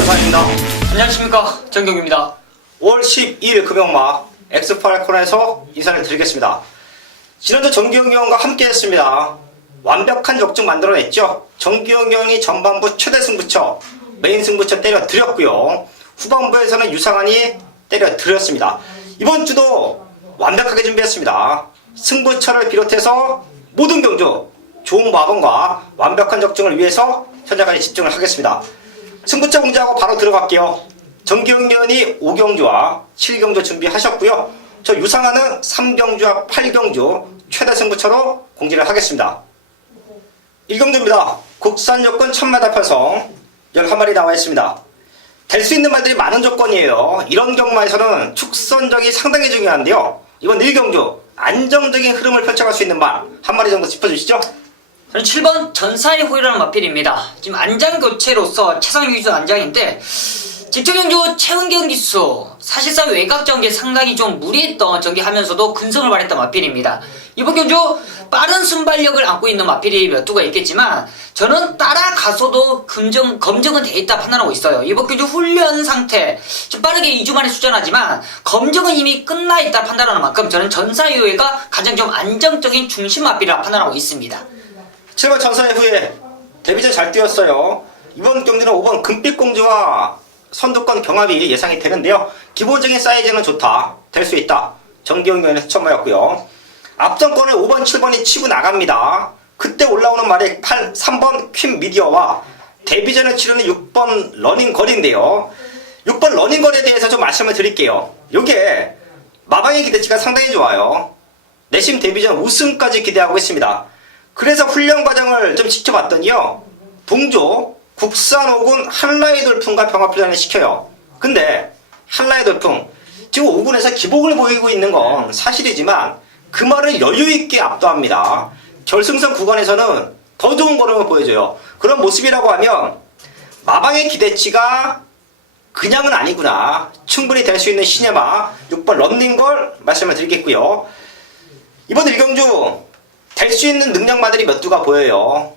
전사입니다. 안녕하십니까, 정경입니다. 5월 12일 금요일마 X8 코너에서 인사를 드리겠습니다. 지난주 정기영 의원과 함께 했습니다. 완벽한 역증 만들어냈죠. 정기영 의원이 전반부 최대 승부처, 메인 승부처 때려드렸고요. 후반부에서는 유상한이 때려드렸습니다. 이번 주도 완벽하게 준비했습니다. 승부처를 비롯해서 모든 경주 좋은 마음과 완벽한 적중을 위해서 현장까지 집중을 하겠습니다. 승부처 공지하고 바로 들어갈게요. 정기영 의원이 5경주와 7경주 준비하셨고요. 저 유상한은 3경주와 8경주 최대 승부처로 공지를 하겠습니다. 1경주입니다. 국산 요건 1000m 편성 11마리 나와 있습니다. 될 수 있는 말들이 많은 조건이에요. 이런 경마에서는 축선적이 상당히 중요한데요. 이번 1경주 안정적인 흐름을 펼쳐갈 수 있는 말 한 마리 정도 짚어주시죠. 저는 7번 전사의 호이라는 마필입니다. 지금 안장 교체로서 최상 기수 안장인데 집중경주 최은경 기수 사실상 외곽 전개 상당히 좀 무리했던 전개하면서도 근성을 발휘했던 마필입니다. 이번 경주 빠른 순발력을 안고 있는 마필이 몇 두가 있겠지만 저는 따라가서도 검증은 돼 있다 판단하고 있어요. 이번 경주 훈련 상태 좀 빠르게 2주 만에 수전하지만 검증은 이미 끝나 있다 판단하는 만큼 저는 전사유예가 가장 좀 안정적인 중심 마필이라 판단하고 있습니다. 7번 전사의 후예 데뷔전 잘 뛰었어요. 이번 경기는 5번 금빛공주와 선두권 경합이 예상이 되는데요. 기본적인 사이즈는 좋다. 될 수 있다. 정기영 의원의 추천마였고요. 앞전권을 5번, 7번이 치고 나갑니다. 그때 올라오는 말이 3번 퀸 미디어와 데뷔전을 치르는 6번 러닝거리인데요. 6번 러닝거리에 대해서 좀 말씀을 드릴게요. 요게 마방의 기대치가 상당히 좋아요. 내심 데뷔전 우승까지 기대하고 있습니다. 그래서 훈련 과정을 좀 지켜봤더니요. 동조, 국산 오군 한라의 돌풍과 병합훈련을 시켜요. 근데 한라의 돌풍, 지금 오군에서 기복을 보이고 있는 건 사실이지만 그 말을 여유있게 압도합니다. 결승선 구간에서는 더 좋은 걸음을 보여줘요. 그런 모습이라고 하면 마방의 기대치가 그냥은 아니구나. 충분히 될 수 있는 시네마 6번 런닝걸 말씀을 드리겠고요. 이번 1경주 될 수 있는 능력마들이 몇 두가 보여요.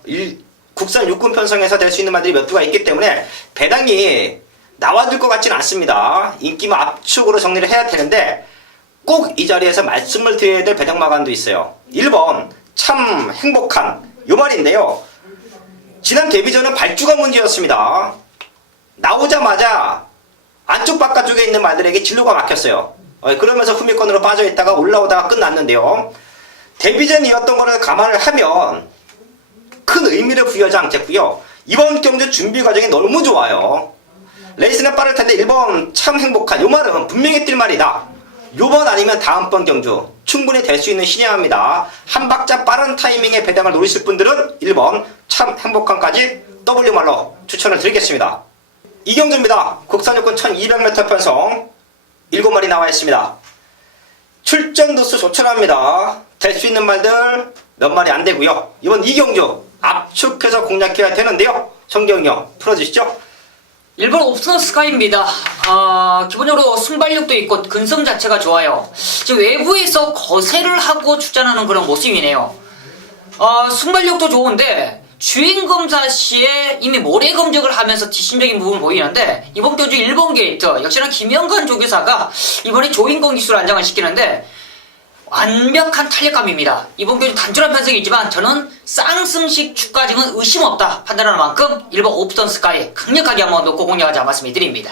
국산 육군 편성에서 될 수 있는 말들이 몇 두가 있기 때문에 배당이 나와줄 것 같지는 않습니다. 인기만 압축으로 정리를 해야 되는데 꼭 이 자리에서 말씀을 드려야 될 배당 마감도 있어요. 1번 참 행복한 요 말인데요. 지난 데뷔전은 발주가 문제였습니다. 나오자마자 안쪽 바깥쪽에 있는 말들에게 진로가 막혔어요. 그러면서 후미권으로 빠져있다가 올라오다가 끝났는데요. 데뷔전이었던 거를 감안을 하면 큰 의미를 부여하지 않겠고요. 이번 경주 준비 과정이 너무 좋아요. 레이스는 빠를 텐데 1번 참 행복한 요 말은 분명히 뛸 말이다. 요번 아니면 다음번 경주 충분히 될 수 있는 시네마입니다. 한 박자 빠른 타이밍에 배당을 노리실 분들은 1번 참 행복한까지 W말로 추천을 드리겠습니다. 이 경주입니다. 국산요건 1200m 편성 7마리 나와 있습니다. 출전 도수 조촐합니다. 될 수 있는 말들 몇 마리 안 되고요. 이번 2경주 압축해서 공략해야 되는데요. 정경이 형 풀어주시죠. 1번 옵션 스카이입니다. 기본적으로 순발력도 있고 근성 자체가 좋아요. 지금 외부에서 거세를 하고 출전하는 그런 모습이네요. 순발력도 좋은데 주행검사 시에 이미 모래 검증을 하면서 뒷심적인 부분을 보이는데 이번 경주 1번 게이트 역시나 김영관 조교사가 이번에 조인권 기술을 안장을 시키는데 완벽한 탄력감입니다. 이번 경주 단순한 편성이 있지만 저는 쌍승식 축가증은 의심 없다 판단하는 만큼 1번 옵션 스카이 강력하게 한번 놓고 공략하자 말씀을 드립니다.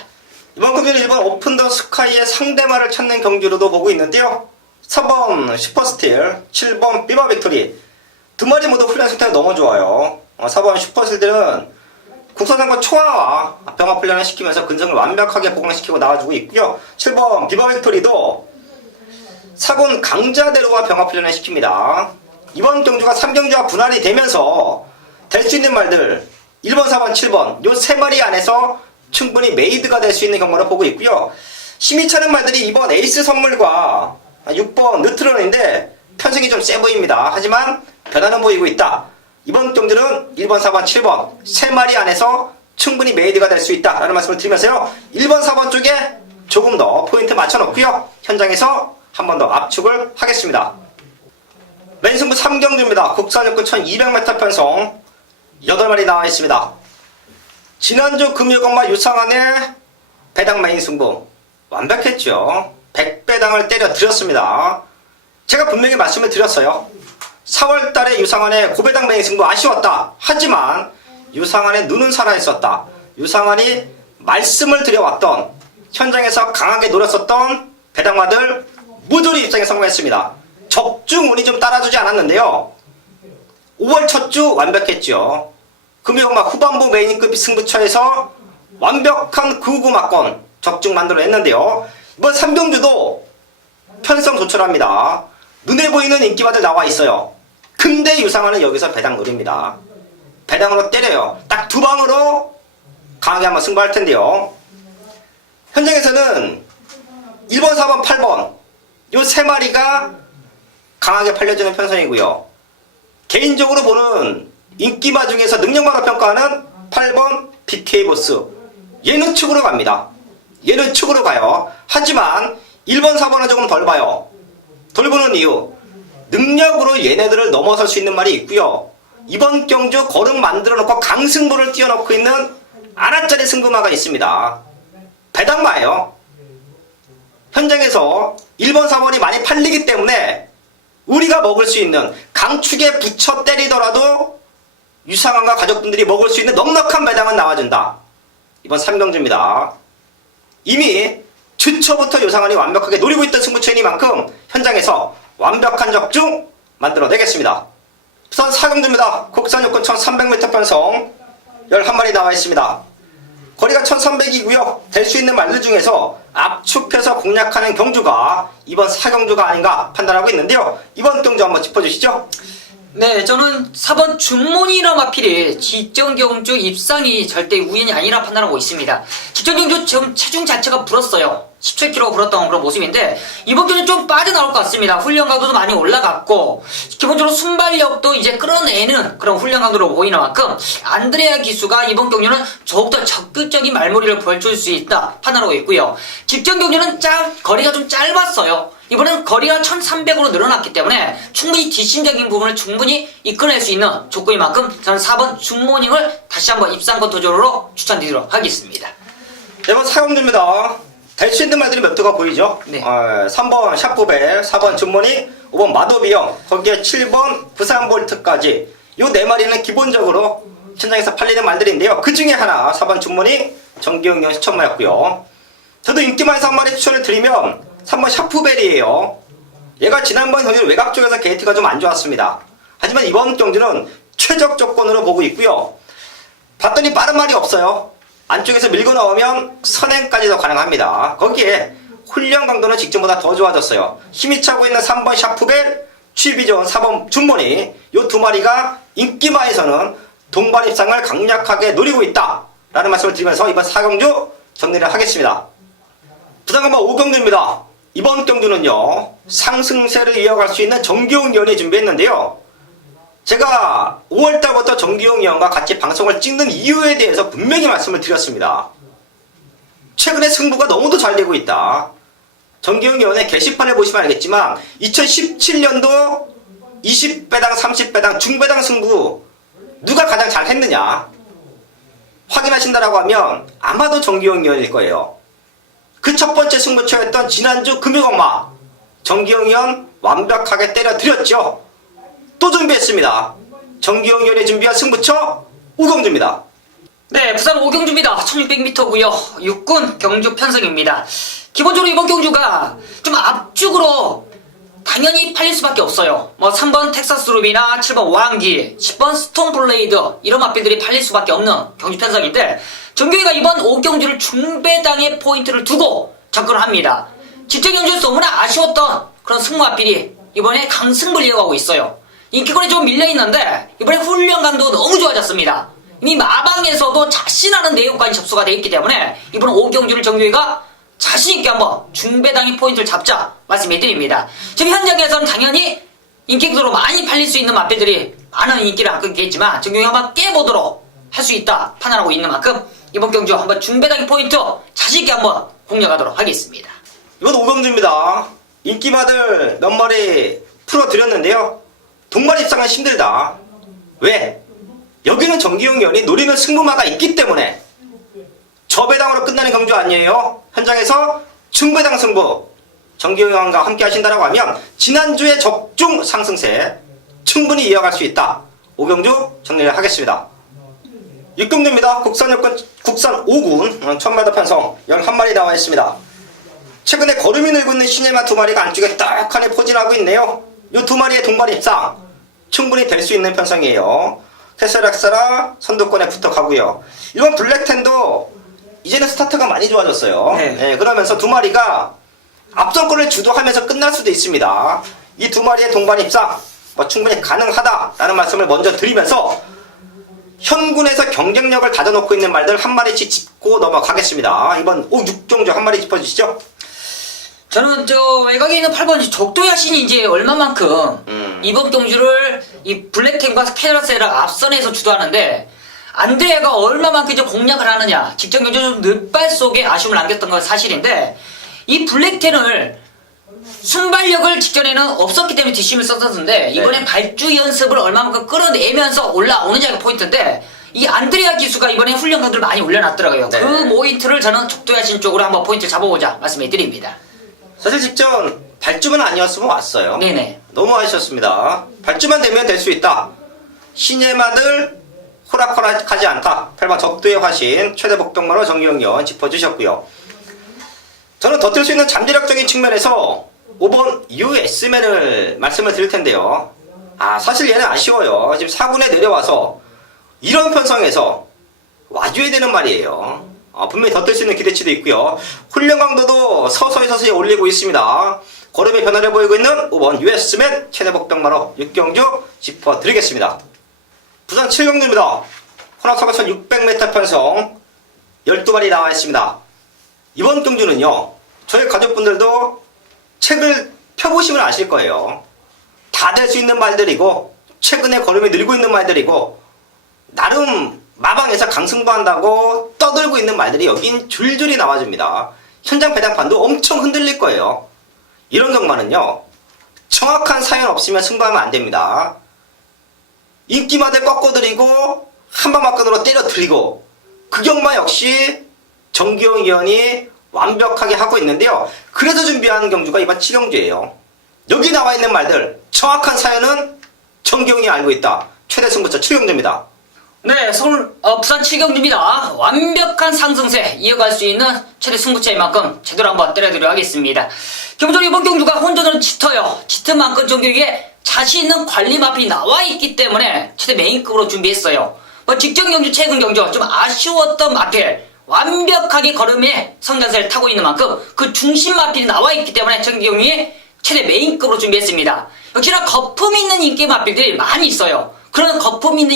이번 경기는 1번 오픈 더 스카이의 상대마를 찾는 경기로도 보고 있는데요. 4번 슈퍼스틸, 7번 비바 빅토리 두 마리 모두 훈련 상태가 너무 좋아요. 4번 슈퍼스틸은 국산상권 초화와 병합 훈련을 시키면서 근성을 완벽하게 보강시키고 나와주고 있고요. 7번 비바 빅토리도 사군 강자대로와 병합훈련을 시킵니다. 이번 경주가 3경주와 분할이 되면서 될 수 있는 말들 1번, 4번, 7번 요 세 마리 안에서 충분히 메이드가 될 수 있는 경우를 보고 있고요. 심의 차는 말들이 이번 에이스 선물과 6번 느트론인데 편성이 좀 세 보입니다. 하지만 변화는 보이고 있다. 이번 경주는 1번, 4번, 7번 세 마리 안에서 충분히 메이드가 될 수 있다 라는 말씀을 드리면서요. 1번, 4번 쪽에 조금 더 포인트 맞춰놓고요. 현장에서 한 번 더 압축을 하겠습니다. 맨승부 3경주입니다. 국산요건 1200m 편성 8마리 나와 있습니다. 지난주 금요일과 유상한의 배당 마인 승부 완벽했죠. 100배당을 때려 드렸습니다. 제가 분명히 말씀을 드렸어요. 4월달에 유상한의 고배당 매인 승부 아쉬웠다. 하지만 유상한의 눈은 살아있었다. 유상한이 말씀을 드려왔던, 현장에서 강하게 노렸었던 배당마들 모조리 입장에 성공했습니다. 적중 운이 좀 따라주지 않았는데요. 5월 첫 주 완벽했죠. 금요일마 후반부 메인급 승부처에서 완벽한 999막건 적중 만들어냈는데요. 이번 3경주도 편성 조촐합니다. 눈에 보이는 인기마들 나와 있어요. 근데 유상한은 여기서 배당 노립니다. 배당으로 때려요. 딱 두 방으로 강하게 한번 승부할 텐데요. 현장에서는 1번, 4번, 8번 요 세 마리가 강하게 팔려지는 편성이고요. 개인적으로 보는 인기마 중에서 능력마로 평가하는 8번 BK보스, 얘는 축으로 갑니다. 얘는 축으로 가요. 하지만 1번, 4번은 조금 덜 봐요. 덜 보는 이유, 능력으로 얘네들을 넘어설 수 있는 말이 있고요. 이번 경주 걸음 만들어 놓고 강승부를 띄워놓고 있는 아라짜리 승부마가 있습니다. 배당마예요. 현장에서 1번, 4번이 많이 팔리기 때문에 우리가 먹을 수 있는, 강축에 붙여 때리더라도 유상한과 가족분들이 먹을 수 있는 넉넉한 배당은 나와준다. 이번 3경주입니다. 이미 주초부터 유상한이 완벽하게 노리고 있던 승부처이니만큼 현장에서 완벽한 적중 만들어내겠습니다. 우선 4경주입니다. 국산 요건 1300m 편성 11마리 나와 있습니다. 거리가 1300이고요. 될 수 있는 말들 중에서 압축해서 공략하는 경주가 이번 4경주가 아닌가 판단하고 있는데요. 이번 경주 한번 짚어주시죠. 네, 저는 4번 준모니라 마필이 직전경주 입상이 절대 우연이 아니라 판단하고 있습니다. 직전경주 지금 체중 자체가 불었어요. 17kg 불었던 그런 모습인데 이번 경주는 좀 빠져나올 것 같습니다. 훈련 강도도 많이 올라갔고 기본적으로 순발력도 이제 끌어내는 그런 훈련 강도로 보이는 만큼 안드레아 기수가 이번 경주는 더욱더 적극적인 말머리를 보여줄 수 있다 판단하고 있고요. 직전 경주는 거리가 좀 짧았어요. 이번엔 거리가 1300으로 늘어났기 때문에 충분히 뒷심적인 부분을 충분히 이끌어낼 수 있는 조건인 만큼 저는 4번 준모닝을 다시 한번 입상권 도전으로 추천드리도록 하겠습니다. 이번 4경주입니다. 될 수 있는 말들이 몇 도가 보이죠? 네. 3번 샤프벨, 4번 준모닝, 5번 마도비형, 거기에 7번 부산볼트까지 요 네 마리는 기본적으로 현장에서 팔리는 말들인데요. 그 중에 하나 4번 준모닝 정기용량 추천마였고요. 저도 인기만에서 한 마리 추천을 드리면 3번 샤프벨이에요. 얘가 지난번 경주는 외곽 쪽에서 게이트가 좀 안 좋았습니다. 하지만 이번 경주는 최적 조건으로 보고 있고요. 봤더니 빠른 말이 없어요. 안쪽에서 밀고 나오면 선행까지도 가능합니다. 거기에 훈련 강도는 직전보다 더 좋아졌어요. 힘이 차고 있는 3번 샤프벨, 취입이 좋은 4번 준모닝, 요 두 마리가 인기마에서는 동반 입상을 강력하게 노리고 있다 라는 말씀을 드리면서 이번 4경주 정리를 하겠습니다. 부산간마 5경주입니다. 이번 경주는요, 상승세를 이어갈 수 있는 정기용 위원이 준비했는데요. 제가 5월달부터 정기용 위원과 같이 방송을 찍는 이유에 대해서 분명히 말씀을 드렸습니다. 최근에 승부가 너무도 잘 되고 있다. 정기용 위원의 게시판을 보시면 알겠지만 2017년도 20배당, 30배당, 중배당 승부 누가 가장 잘 했느냐 확인하신다라고 하면 아마도 정기용 위원일 거예요. 그 첫 번째 승부처였던 지난주 금요일마 정기용 위원 완벽하게 때려드렸죠. 또 준비했습니다. 정기용 위원이 준비한 승부처 5경주입니다. 네, 부산 5경주입니다. 1600m고요. 육군 경주 편성입니다. 기본적으로 이번 경주가 좀 앞쪽으로 당연히 팔릴 수밖에 없어요. 3번 텍사스 루비나 7번 왕기, 10번 스톤 블레이드 이런 마필들이 팔릴 수밖에 없는 경주 편성인데 정경이가 이번 5경주를 중배당의 포인트를 두고 접근을 합니다. 직전 경주에서 너무나 아쉬웠던 그런 승무 마필이 이번에 강승부를 이어가고 있어요. 인기권이 좀 밀려있는데 이번에 훈련 강도가 너무 좋아졌습니다. 이미 마방에서도 자신하는 내용까지 접수가 되어 있기 때문에 이번 5경주를 정규희가 자신있게 한번 중배당의 포인트를 잡자 말씀해드립니다. 지금 현장에서는 당연히 인기도로 많이 팔릴 수 있는 마필들이 많은 인기를 안 끊겠지만 정규희가 한번 깨보도록 할 수 있다 판단하고 있는 만큼 이번 경주 한번 중배당의 포인트 자신있게 한번 공략하도록 하겠습니다. 이번 5경주입니다. 인기마들 몇 마리 풀어드렸는데요. 동반 입상은 힘들다. 왜? 여기는 정기용 위원이 노리는 승부마가 있기 때문에 저배당으로 끝나는 경주 아니에요. 현장에서 중배당 승부 정기영과 함께 하신다라고 하면 지난주의 적중 상승세 충분히 이어갈 수 있다. 5경주 정리를 하겠습니다. 6경주입니다. 국산 5군 천마다 편성 11마리 나와 있습니다. 최근에 걸음이 늘고 있는 시네마 2마리가 안쪽에 떡하니 포진하고 있네요. 이 2마리의 동반 입상 충분히 될 수 있는 편성이에요. 테슬락사라 선두권에 붙어가고요. 이번 블랙텐도 이제는 스타트가 많이 좋아졌어요. 네. 그러면서 2마리가 앞선권을 주도하면서 끝날 수도 있습니다. 이 2마리의 동반 입상 충분히 가능하다라는 말씀을 먼저 드리면서 현군에서 경쟁력을 다져놓고 있는 말들 한 마리씩 짚고 넘어가겠습니다. 이번 5, 6경주 한 마리 짚어주시죠. 저는 외곽에 있는 8번 적도야신이 이제 얼마만큼 이번 경주를 이 블랙템과 캐러세라 앞선에서 주도하는데 안드레아가 얼마만큼 이제 공략을 하느냐, 직전 경주 좀 늦발 속에 아쉬움을 남겼던 건 사실인데 이 블랙템을 순발력을 직전에는 없었기 때문에 뒷심을 썼었는데 이번엔 발주 연습을 얼마만큼 끌어내면서 올라오느냐가 포인트인데 이 안드레아 기수가 이번에 훈련 강도를 많이 올려놨더라고요. 네. 그 포인트를 저는 적도야신 쪽으로 한번 포인트를 잡아보자 말씀해드립니다. 사실 직전 발주만 아니었으면 왔어요. 네네. 너무 아쉬웠습니다. 발주만 되면 될 수 있다. 시네마들 호락호락하지 않다. 8번 적도의 화신 최대 복병마로 정기영연 짚어주셨고요. 저는 더 뜰 수 있는 잠재력적인 측면에서 5번 US맨을 말씀을 드릴 텐데요. 사실 얘는 아쉬워요. 지금 4군에 내려와서 이런 편성에서 와줘야 되는 말이에요. 분명히 더 뜰 수 있는 기대치도 있고요. 훈련 강도도 서서히 올리고 있습니다. 걸음의 변화를 보이고 있는 5번 US맨 최대 복병마로 6경주 짚어드리겠습니다. 부산 7경주입니다. 혼합사거천 600m 편성 12마리 나와 있습니다. 이번 경주는요, 저희 가족분들도 책을 펴보시면 아실 거예요. 다 될 수 있는 말들이고 최근에 걸음이 늘고 있는 말들이고 나름 마방에서 강승부한다고 떠들고 있는 말들이 여긴 줄줄이 나와줍니다. 현장 배당판도 엄청 흔들릴 거예요. 이런 경마는요, 정확한 사연 없으면 승부하면 안 됩니다. 인기마들 꺾어드리고 한방막근으로 때려드리고 그 경마 역시 정기용 위원이 완벽하게 하고 있는데요. 그래서 준비한 경주가 이번 7경주예요. 여기 나와 있는 말들 정확한 사연은 정기용이 알고 있다. 최대 승부처 7경주입니다. 네, 부산 7경주입니다. 완벽한 상승세 이어갈 수 있는 최대 승부처인 만큼 제대로 한번 때려드리도록 하겠습니다. 기본적으로 이번 경주가 혼전으로 짙어요. 짙은 만큼 정규에 자신 있는 관리 마필이 나와 있기 때문에 최대 메인급으로 준비했어요. 직전 경주, 최근 경주 좀 아쉬웠던 마필 완벽하게 걸음에 성장세를 타고 있는 만큼 그 중심 마필이 나와 있기 때문에 정기용이 최대 메인급으로 준비했습니다. 역시나 거품 있는 인기 마필들이 많이 있어요. 그런 거품 있는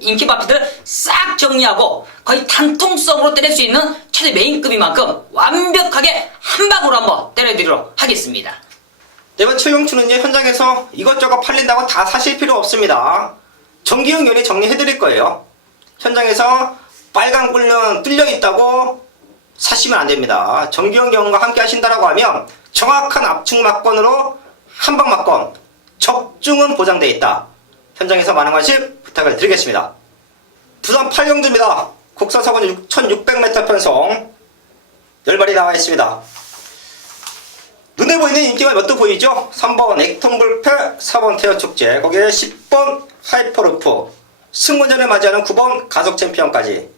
인기 마필들을 싹 정리하고 거의 단통성으로 때릴 수 있는 최대 메인급인 만큼 완벽하게 한 방으로 한번 때려드리도록 하겠습니다. 이번 7경주는요, 현장에서 이것저것 팔린다고 다 사실 필요 없습니다. 정기용 연이 정리해드릴 거예요. 현장에서 빨간 꿀면 뚫려있다고 사시면 안됩니다. 정기용 경과 함께 하신다라고 하면 정확한 압축 막건으로 한방 막건 적중은 보장되어 있다. 현장에서 많은 관심 부탁을 드리겠습니다. 부산 8경주입니다. 국산 사고는 1600m 편성 10마리 나와 있습니다. 눈에 보이는 인기가 몇 도 보이죠? 3번 액통불패, 4번 태어축제, 거기에 10번 하이퍼루프, 승무전을 맞이하는 9번 가속챔피언까지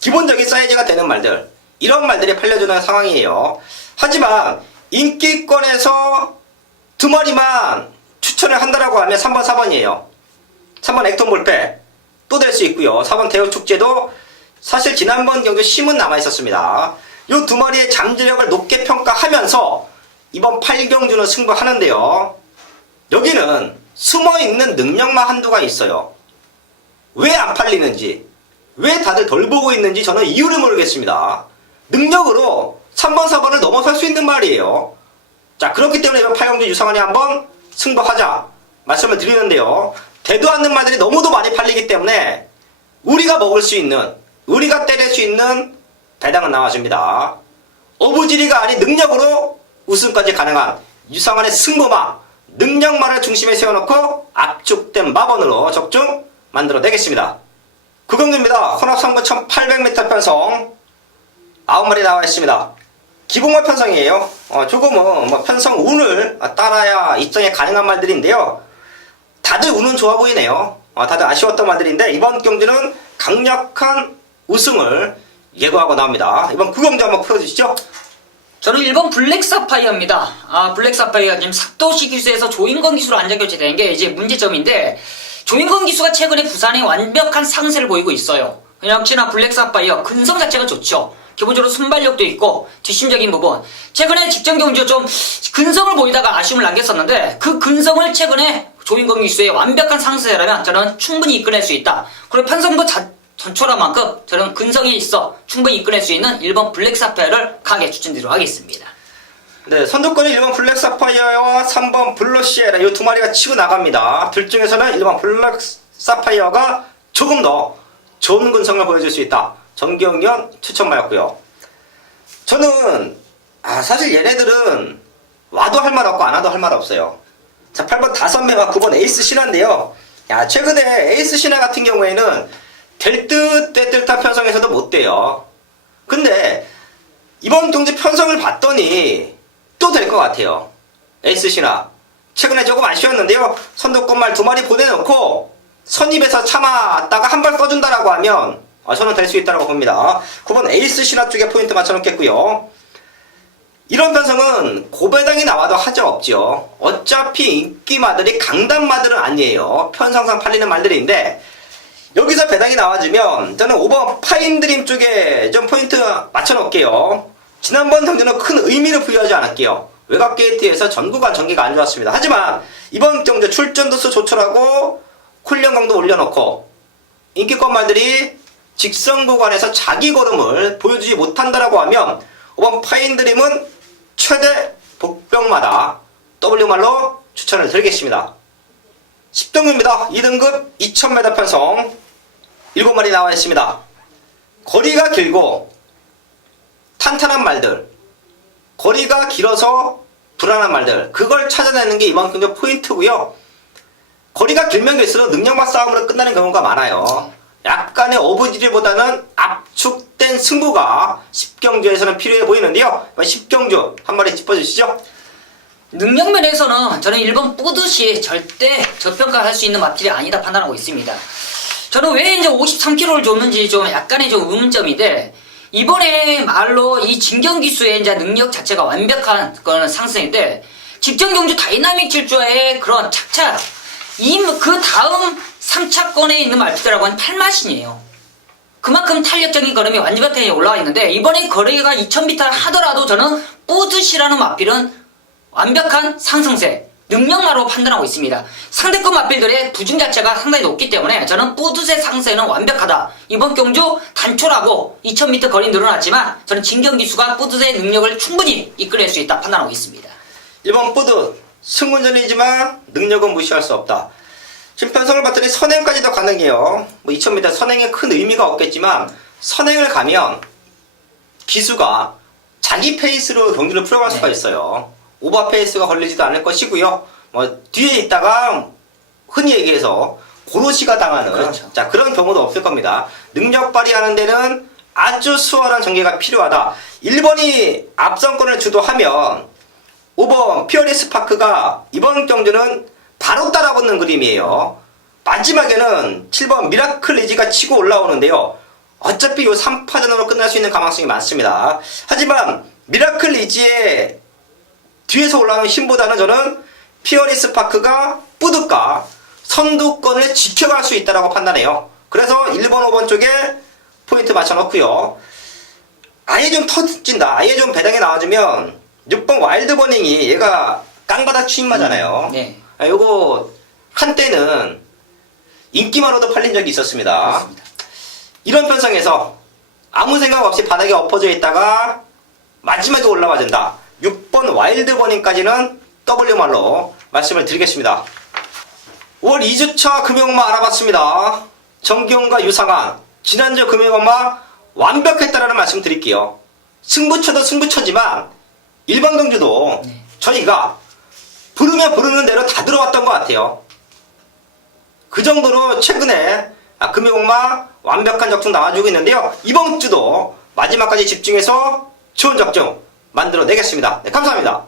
기본적인 사이즈가 되는 말들, 이런 말들이 팔려주는 상황이에요. 하지만 인기권에서 2마리만 추천을 한다라고 하면 3번, 4번이에요. 3번 액통불패 또 될 수 있고요. 4번 태어축제도 사실 지난번 경주 심은 남아있었습니다. 이 2마리의 잠재력을 높게 평가하면서 이번 8경주는 승부하는데요. 여기는 숨어있는 능력만 한두가 있어요. 왜 안 팔리는지, 왜 다들 덜 보고 있는지 저는 이유를 모르겠습니다. 능력으로 3번, 4번을 넘어설 수 있는 말이에요. 자, 그렇기 때문에 이번 8경주 유상환이 한번 승부하자 말씀을 드리는데요. 되도 않는 말들이 너무도 많이 팔리기 때문에 우리가 먹을 수 있는, 우리가 때릴 수 있는 배당은 나와줍니다. 어부지리가 아닌 능력으로 우승까지 가능한 유상환의 승부마, 능력만을 중심에 세워놓고 압축된 마번으로 적중 만들어내겠습니다. 9경주입니다. 혼합 3부 1800m 편성 9마리 나와 있습니다. 기본말 편성이에요. 조금은 뭐 편성 운을 따라야 입장이 가능한 말들인데요. 다들 운은 좋아 보이네요. 다들 아쉬웠던 말들인데 이번 경주는 강력한 우승을 예고하고 나옵니다. 이번 구경주 한번 풀어주시죠. 저는 1번 블랙 사파이어입니다. 블랙 사파이어 지금 삭도시 기수에서 조인건 기수로 안전 교체된 게 이제 문제점인데, 조인건 기수가 최근에 부산에 완벽한 상세를 보이고 있어요. 역시나 블랙 사파이어 근성 자체가 좋죠. 기본적으로 순발력도 있고 뒷심적인 부분, 최근에 직전 경주 좀 근성을 보이다가 아쉬움을 남겼었는데 그 근성을 최근에 조인건 기수의 완벽한 상세라면 저는 충분히 이끌어낼 수 있다. 그리고 편성도 전철한 만큼 저는 근성이 있어 충분히 이끌어낼 수 있는 1번 블랙 사파이어를 강하게 추천드리도록 하겠습니다. 네, 선두권이 1번 블랙 사파이어와 3번 블러시에라 이 두 마리가 치고 나갑니다. 둘 중에서는 1번 블랙 사파이어가 조금 더 좋은 근성을 보여줄 수 있다. 정기영련 추천마였고요. 저는 사실 얘네들은 와도 할 말 없고 안 와도 할 말 없어요. 자, 8번 다선매와 9번 에이스 신화인데요. 최근에 에이스 신화 같은 경우에는 될 듯 될 듯한 편성에서도 못 돼요. 근데 이번 경주 편성을 봤더니 또 될 것 같아요. 에이스 신화 최근에 조금 아쉬웠는데요. 선두권말 2마리 보내놓고 선입에서 참았다가 한 발 써준다라고 하면 저는 될 수 있다고 봅니다. 9번 에이스 신화 쪽에 포인트 맞춰놓겠고요. 이런 편성은 고배당이 나와도 하자 없죠. 어차피 인기마들이 강단마들은 아니에요. 편성상 팔리는 말들인데 여기서 배당이 나와주면 저는 5번 파인드림 쪽에 좀 포인트 맞춰놓을게요. 지난번 경주는 큰 의미를 부여하지 않을게요. 외곽 게이트에서 전구간 전개가 안 좋았습니다. 하지만 이번 경주 출전도수 조철하고 쿨령 강도 올려놓고 인기권 말들이 직선 구간에서 자기 걸음을 보여주지 못한다라고 하면 5번 파인드림은 최대 복병마다 W말로 추천을 드리겠습니다. 10등급입니다. 2등급 2000m 편성 7마리 나와 있습니다. 거리가 길고 탄탄한 말들, 거리가 길어서 불안한 말들, 그걸 찾아내는 게 이번 경주 포인트고요. 거리가 길면 길수록 능력만 싸움으로 끝나는 경우가 많아요. 약간의 어부지리보다는 압축된 승부가 10경주에서는 필요해 보이는데요. 10경주 한 마리 짚어주시죠. 능력면에서는 저는 1번 뿌듯이 절대 저평가할 수 있는 마필이 아니다 판단하고 있습니다. 저는 왜 이제 53kg를 줬는지 좀 약간의 좀 의문점인데, 이번에 말로 이 진경기수의 이제 능력 자체가 완벽한 그런 상승인데, 직전 경주 다이나믹 질주와의 그런 착착, 그 다음 3차권에 있는 말피들하고 한 8마신이에요. 그만큼 탄력적인 걸음이 완벽하게 올라와 있는데, 이번에 거리가 2000m 하더라도 저는 뿌듯이라는 마필은 완벽한 상승세, 능력마로 판단하고 있습니다. 상대권 마필들의 부중 자체가 상당히 높기 때문에 저는 뿌듯의 상승세는 완벽하다. 이번 경주 단촐하고 2000m 거리 늘어났지만 저는 진경기수가 뿌듯의 능력을 충분히 이끌어낼 수 있다 판단하고 있습니다. 1번 뿌듯 승운전이지만 능력은 무시할 수 없다. 지금 편성을 봤더니 선행까지도 가능해요. 2000m 선행에 큰 의미가 없겠지만 선행을 가면 기수가 자기 페이스로 경기를 풀어갈 수가 있어요. 오버 페이스가 걸리지도 않을 것이고요. 뒤에 있다가 흔히 얘기해서 고로시가 당하는 그렇죠. 그런 경우도 없을 겁니다. 능력 발휘하는 데는 아주 수월한 전개가 필요하다. 1번이 앞선권을 주도하면 5번 피어리스 파크가 이번 경주는 바로 따라붙는 그림이에요. 마지막에는 7번 미라클 리지가 치고 올라오는데요. 어차피 이 3파전으로 끝날 수 있는 가능성이 많습니다. 하지만 미라클 리지의 뒤에서 올라오는 힘보다는 저는 피어리스 파크가 뿌듯과 선두권을 지켜갈 수 있다고 판단해요. 그래서 1번, 5번 쪽에 포인트 맞춰놓고요. 아예 좀 터진다, 아예 좀 배당이 나와주면 6번 와일드 버닝이 얘가 깡바닥 추임마잖아요. 네. 요거 한때는 인기만으로도 팔린 적이 있었습니다. 그렇습니다. 이런 편성에서 아무 생각 없이 바닥에 엎어져 있다가 마지막에 올라와 준다. 6번 와일드 버닝까지는 W말로 말씀을 드리겠습니다. 5월 2주차 금융엄마 알아봤습니다. 정기용과 유상한 지난주 금융엄마 완벽했다라는 말씀 드릴게요. 승부처도 승부처지만 일반 경주도 저희가 부르면 부르는 대로 다 들어왔던 것 같아요. 그 정도로 최근에 금융엄마 완벽한 적중 나와주고 있는데요. 이번 주도 마지막까지 집중해서 좋은 작정 만들어내겠습니다. 네, 감사합니다.